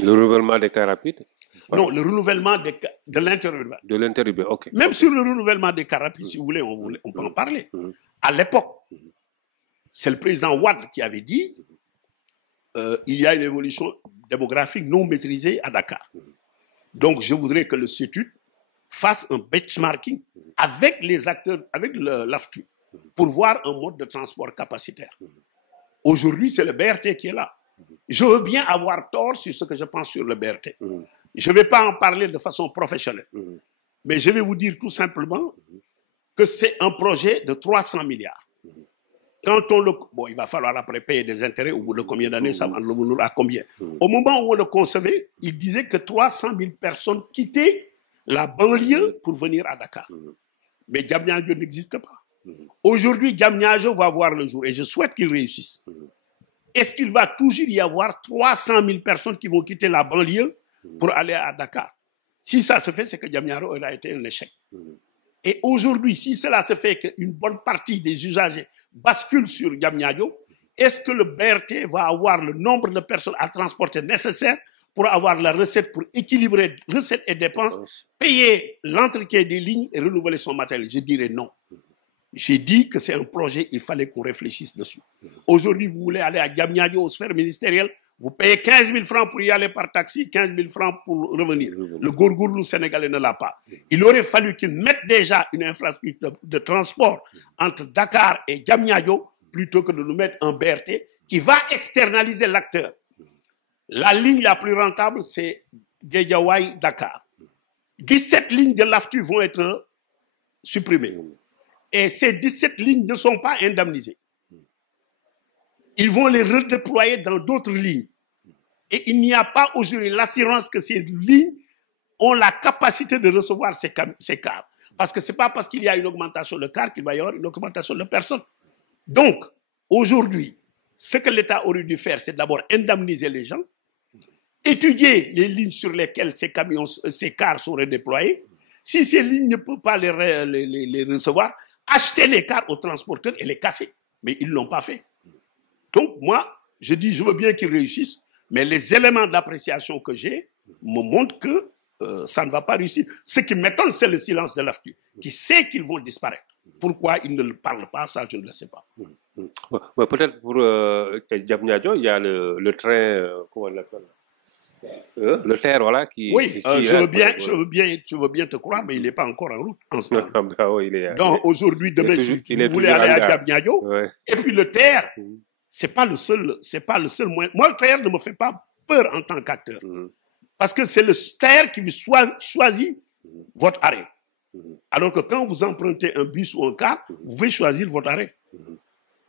Le renouvellement des cars rapides? Non, le renouvellement de l'interurbain. De l'interurbain, ok. Même sur le renouvellement des cars rapides, si vous voulez, on peut en parler. À l'époque, c'est le président Wade qui avait dit il y a une évolution démographique non maîtrisée à Dakar. Donc, je voudrais que le CETUD fasse un benchmarking avec les acteurs, avec l'AFTU, pour voir un mode de transport capacitaire. Aujourd'hui, c'est le BRT qui est là. Je veux bien avoir tort sur ce que je pense sur le BRT. Je ne vais pas en parler de façon professionnelle. Mais je vais vous dire tout simplement que c'est un projet de 300 milliards. Quand on le... Bon, il va falloir après payer des intérêts au bout de combien d'années, ça va nous à combien. Au moment où on le concevait, il disait que 300 000 personnes quittaient la banlieue pour venir à Dakar. Mais Diamniadio n'existe pas. Aujourd'hui, Diamniadio va voir le jour et je souhaite qu'il réussisse. Est-ce qu'il va toujours y avoir 300 000 personnes qui vont quitter la banlieue pour aller à Dakar? Si ça se fait, c'est que Diamniadio a été un échec. Et aujourd'hui, si cela se fait qu'une bonne partie des usagers basculent sur Diamniadio, est-ce que le BRT va avoir le nombre de personnes à transporter nécessaire pour avoir la recette, pour équilibrer recettes et dépenses, payer l'entretien des lignes et renouveler son matériel? Je dirais non. J'ai dit que c'est un projet, il fallait qu'on réfléchisse dessus. Aujourd'hui, vous voulez aller à Diamniadio, aux sphères ministérielles, vous payez 15 000 francs pour y aller par taxi, 15 000 francs pour revenir. Le gourgourlou sénégalais ne l'a pas. Il aurait fallu qu'ils mettent déjà une infrastructure de transport entre Dakar et Diamniadio plutôt que de nous mettre un BRT qui va externaliser l'acteur. La ligne la plus rentable, c'est Guédiawaye-Dakar. 17 lignes de l'AFTU vont être supprimées. Et ces 17 lignes ne sont pas indemnisées. Ils vont les redéployer dans d'autres lignes. Et il n'y a pas aujourd'hui l'assurance que ces lignes ont la capacité de recevoir ces cars. Parce que ce n'est pas parce qu'il y a une augmentation de cars qu'il va y avoir une augmentation de personnes. Donc, aujourd'hui, ce que l'État aurait dû faire, c'est d'abord indemniser les gens, étudier les lignes sur lesquelles ces cars sont redéployés. Si ces lignes ne peuvent pas les recevoir, acheter les cars aux transporteurs et les casser. Mais ils ne l'ont pas fait. Donc, moi, je dis, je veux bien qu'ils réussissent, mais les éléments d'appréciation que j'ai me montrent que ça ne va pas réussir. Ce qui m'étonne, c'est le silence de l'AFTU, qui sait qu'ils vont disparaître. Pourquoi ils ne le parlent pas, ça, je ne le sais pas. Ouais, peut-être pour Diamniadio, il y a le train, comment on l'appelle, le TER, voilà, qui... Oui, je veux bien te croire, mais il n'est pas encore en route en ce moment. Oui, donc aujourd'hui, demain, si vous voulez aller à Diamniadio, et puis le TER, c'est pas le seul moyen. Moi, le TER ne me fait pas peur en tant qu'acteur. Parce que c'est le TER qui vous choisit votre arrêt. Alors que quand vous empruntez un bus ou un car, vous pouvez choisir votre arrêt.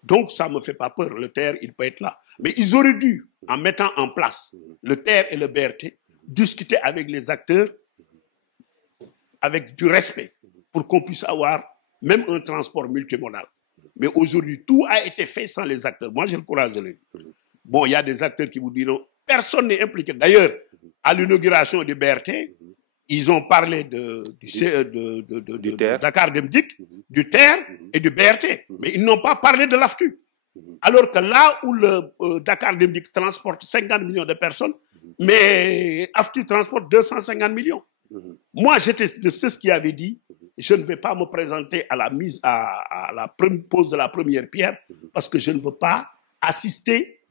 Donc, ça ne me fait pas peur. Le TER, il peut être là. Mais ils auraient dû, en mettant en place le TER et le BRT, discuter avec les acteurs avec du respect pour qu'on puisse avoir même un transport multimodal. Mais aujourd'hui, tout a été fait sans les acteurs. Moi, j'ai le courage de le dire. Bon, il y a des acteurs qui vous diront, personne n'est impliqué. D'ailleurs, à l'inauguration du BRT, ils ont parlé de Dakar Demdik, du TER et du BRT. Mais ils n'ont pas parlé de l'AFTU. Alors que là où le Dakar Demdik transporte 50 millions de personnes, mais AFTU transporte 250 millions. Moi, j'étais de ceux qui avaient dit, je ne vais pas me présenter à la mise à la pose de la première pierre parce que je ne veux pas assister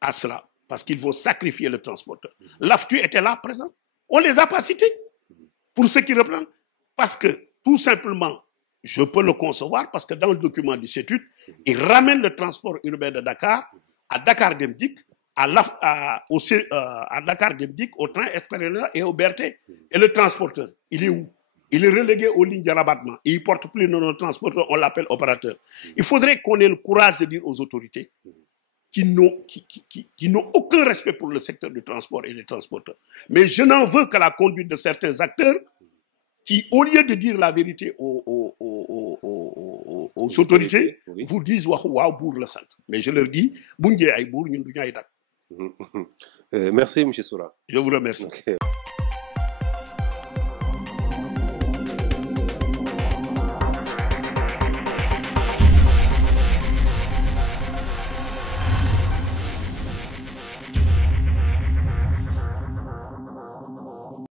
à cela. Parce qu'il faut sacrifier le transporteur. L'AFTU était là, présent. On ne les a pas cités. Pour ceux qui reprennent. Parce que, tout simplement, je peux le concevoir parce que dans le document du CETUD, il ramène le transport urbain de Dakar à Dakar Demdik, à Dakar Demdik, au train extérieur et au BRT. Et le transporteur, il est où? Il est relégué aux lignes de rabattement. Il ne porte plus notre transporteur, on l'appelle opérateur. Il faudrait qu'on ait le courage de dire aux autorités qui n'ont aucun respect pour le secteur du transport et des transporteurs. Mais je n'en veux que la conduite de certains acteurs qui, au lieu de dire la vérité aux autorités, vous disent « Waouh, bourg le centre ». Mais je leur dis « Merci, M. Soura. Je vous remercie. Je vous remercie.